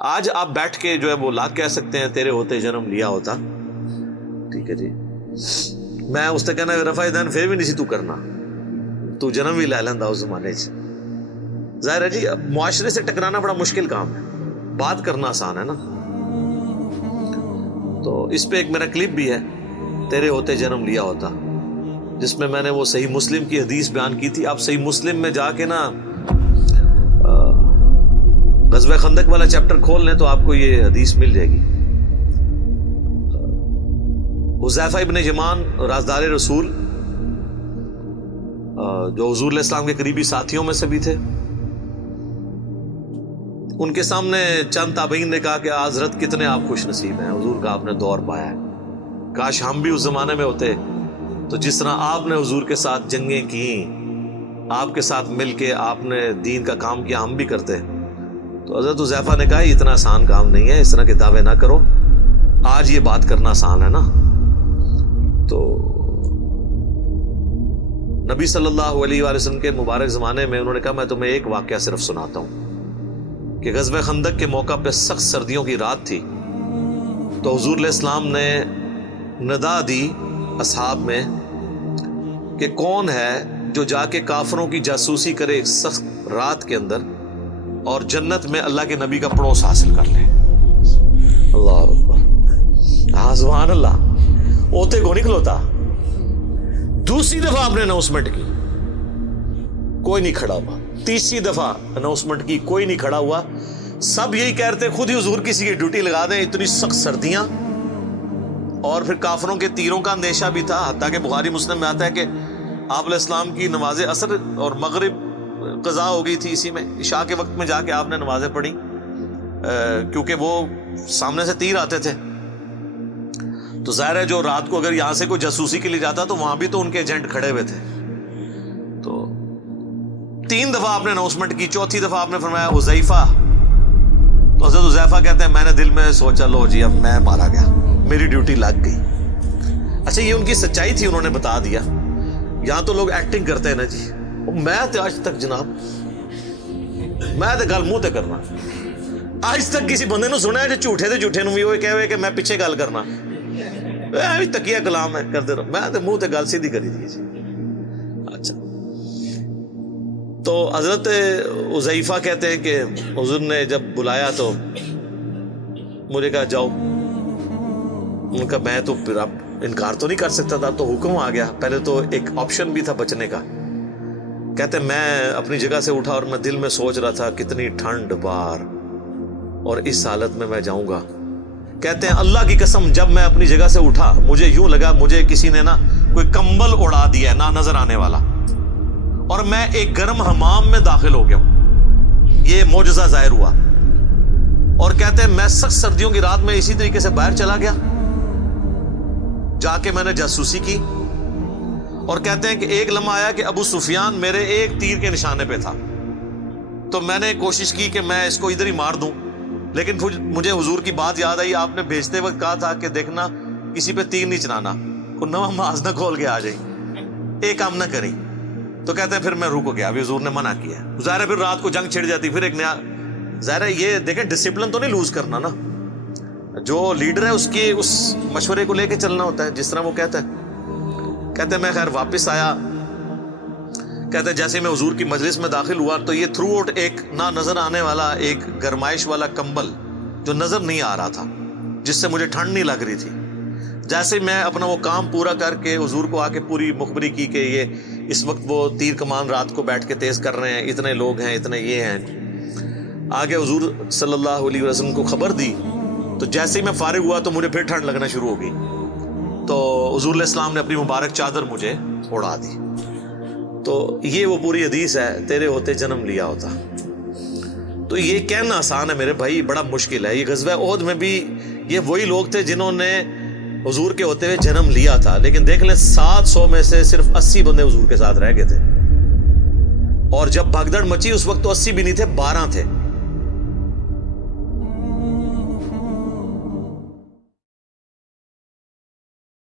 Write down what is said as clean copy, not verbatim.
آج آپ بیٹھ کے جو ہے وہ لاکھ کہہ سکتے ہیں تیرے ہوتے جنم لیا ہوتا. ٹھیک ہے جی, میں اس سے کہنا رفع دین پھر بھی نہیں سی تو کرنا, تو جنم بھی لے لینا اس زمانے چ. ظاہر ہے جی معاشرے سے ٹکرانا بڑا مشکل کام ہے, بات کرنا آسان ہے نا. تو اس پہ ایک میرا کلپ بھی ہے تیرے ہوتے جنم لیا ہوتا, جس میں نے وہ صحیح مسلم کی حدیث بیان کی تھی. آپ صحیح مسلم میں جا کے نا غزوہ خندق والا چیپٹر کھول لیں تو آپ کو یہ حدیث مل جائے گی. حذیفہ ابن یمان رازدار رسول, جو حضور علیہ السلام کے قریبی ساتھیوں میں سے بھی تھے, ان کے سامنے چند تابعین نے کہا کہ حضرت کتنے آپ خوش نصیب ہیں, حضور کا آپ نے دور پایا ہے, کاش ہم بھی اس زمانے میں ہوتے تو جس طرح آپ نے حضور کے ساتھ جنگیں کی, آپ کے ساتھ مل کے آپ نے دین کا کام کیا, ہم بھی کرتے. تو حضرت حذیفہ نے کہا یہ اتنا آسان کام نہیں ہے, اس طرح کے دعوے نہ کرو, آج یہ بات کرنا آسان ہے نا. تو نبی صلی اللہ علیہ وآلہ وسلم کے مبارک زمانے میں انہوں نے کہا میں تمہیں ایک واقعہ صرف سناتا ہوں کہ غزوہ خندق کے موقع پہ سخت سردیوں کی رات تھی, تو حضور علیہ السلام نے ندا دی اصحاب میں کہ کون ہے جو جا کے کافروں کی جاسوسی کرے ایک سخت رات کے اندر اور جنت میں اللہ کے نبی کا پڑوس حاصل کر لے. اللہ اکبر, ہاں سبحان اللہ. اوتے کو نکلوتا. دوسری دفعہ آپ نے اناؤنسمنٹ کی, کوئی نہیں کھڑا ہوا. تیسری دفعہ اناؤنسمنٹ کی, کوئی نہیں کھڑا ہوا. سب یہی کہتے خود ہی حضور کسی کی ڈیوٹی لگا دیں, اتنی سخت سردیاں, اور پھر کافروں کے تیروں کا اندیشہ بھی تھا. حتیٰ کہ بخاری مسلم میں آتا ہے کہ آپ علیہ السلام کی نماز عصر اور مغرب قضا ہو گئی تھی اسی میں, عشاء کے وقت میں جا کے آپ نے نمازیں پڑھی, کیونکہ وہ سامنے سے تیر آتے تھے. تو ظاہر ہے جو رات کو اگر یہاں سے کوئی جاسوسی کے لیے جاتا تو وہاں بھی تو ان کے ایجنٹ کھڑے ہوئے تھے. تو 3 دفعہ آپ نے اناؤنسمنٹ کی, چوتھی دفعہ آپ نے فرمایا حذیفہ. تو حضرت حذیفہ کہتے ہیں میں نے دل میں سوچا لو جی اب میں مارا گیا, میری ڈیوٹی لگ گئی. اچھا یہ ان کی سچائی تھی, انہوں نے بتا دیا. یہاں تو لوگ ایکٹنگ کرتے ہیں نا جی, میں تو آج تک جناب میں تو گل منہ تے کرنا, آج تک کسی بندے نو سنیا جو جھوٹے تے جھوٹے نو بھی وہ کہے ہوئے کہ میں پیچھے گل کرنا, تکیہ کلام ہے کرتے رہو, میں تو منہ تے گل سیدھی کری دی جی. اچھا تو حضرت حذیفہ کہتے ہیں کہ حضور نے جب بلایا تو مجھے کہا جاؤ. ان کا میں تو پھر اب انکار تو نہیں کر سکتا تھا, تو حکم آ گیا. پہلے تو ایک آپشن بھی تھا بچنے کا. کہتے ہیں میں اپنی جگہ سے اٹھا اور میں دل میں سوچ رہا تھا کتنی ٹھنڈ بار, اور اس حالت میں جاؤں گا. کہتے ہیں اللہ کی قسم جب میں اپنی جگہ سے اٹھا مجھے یوں لگا مجھے کسی نے نا کوئی کمبل اڑا دیا ہے, نہ نظر آنے والا, اور میں ایک گرم حمام میں داخل ہو گیا ہوں. یہ معجزہ ظاہر ہوا. اور کہتے ہیں میں سخت سردیوں کی رات میں اسی طریقے سے باہر چلا گیا, جا کے میں نے جاسوسی کی. اور کہتے ہیں کہ ایک لمحہ آیا کہ ابو سفیان میرے ایک تیر کے نشانے پہ تھا, تو میں نے کوشش کی کہ میں اس کو ادھر ہی مار دوں, لیکن مجھے حضور کی بات یاد آئی, آپ نے بھیجتے وقت کہا تھا کہ دیکھنا کسی پہ تیر نہیں چلانا, کوئی نواں ماز نہ کھول کے آ جائے, ایک کام نہ کریں. تو کہتے ہیں پھر میں رک گیا, ابھی حضور نے منع کیا. ظاہر ہے پھر رات کو جنگ چھڑ جاتی, پھر ایک نیا. ظاہر ہے یہ دیکھیں ڈسپلن تو نہیں لوز کرنا نا, جو لیڈر ہے اس کے اس مشورے کو لے کے چلنا ہوتا ہے جس طرح وہ کہتا ہے. کہتے ہیں میں خیر واپس آیا. کہتے ہیں جیسے میں حضور کی مجلس میں داخل ہوا تو یہ تھرو آؤٹ ایک نہ نظر آنے والا ایک گرمائش والا کمبل جو نظر نہیں آ رہا تھا, جس سے مجھے ٹھنڈ نہیں لگ رہی تھی. جیسے میں اپنا وہ کام پورا کر کے حضور کو آ کے پوری مخبری کی کہ یہ اس وقت وہ تیر کمان رات کو بیٹھ کے تیز کر رہے ہیں, اتنے لوگ ہیں, اتنے یہ ہیں, آگے حضور صلی اللہ علیہ وسلم کو خبر دی. تو جیسے ہی میں فارغ ہوا تو مجھے پھر ٹھنڈ لگنا شروع ہو گئی. تو حضور علیہ السلام نے اپنی مبارک چادر مجھے اڑا دی. تو یہ وہ پوری حدیث ہے تیرے ہوتے جنم لیا ہوتا. تو یہ کہنا آسان ہے میرے بھائی, بڑا مشکل ہے. یہ غزوہ احد میں بھی یہ وہی لوگ تھے جنہوں نے حضور کے ہوتے ہوئے جنم لیا تھا, لیکن دیکھ لیں 700 میں سے صرف 80 بندے حضور کے ساتھ رہ گئے تھے. اور جب بھگدڑ مچی اس وقت تو 80 بھی نہیں تھے, 12 تھے.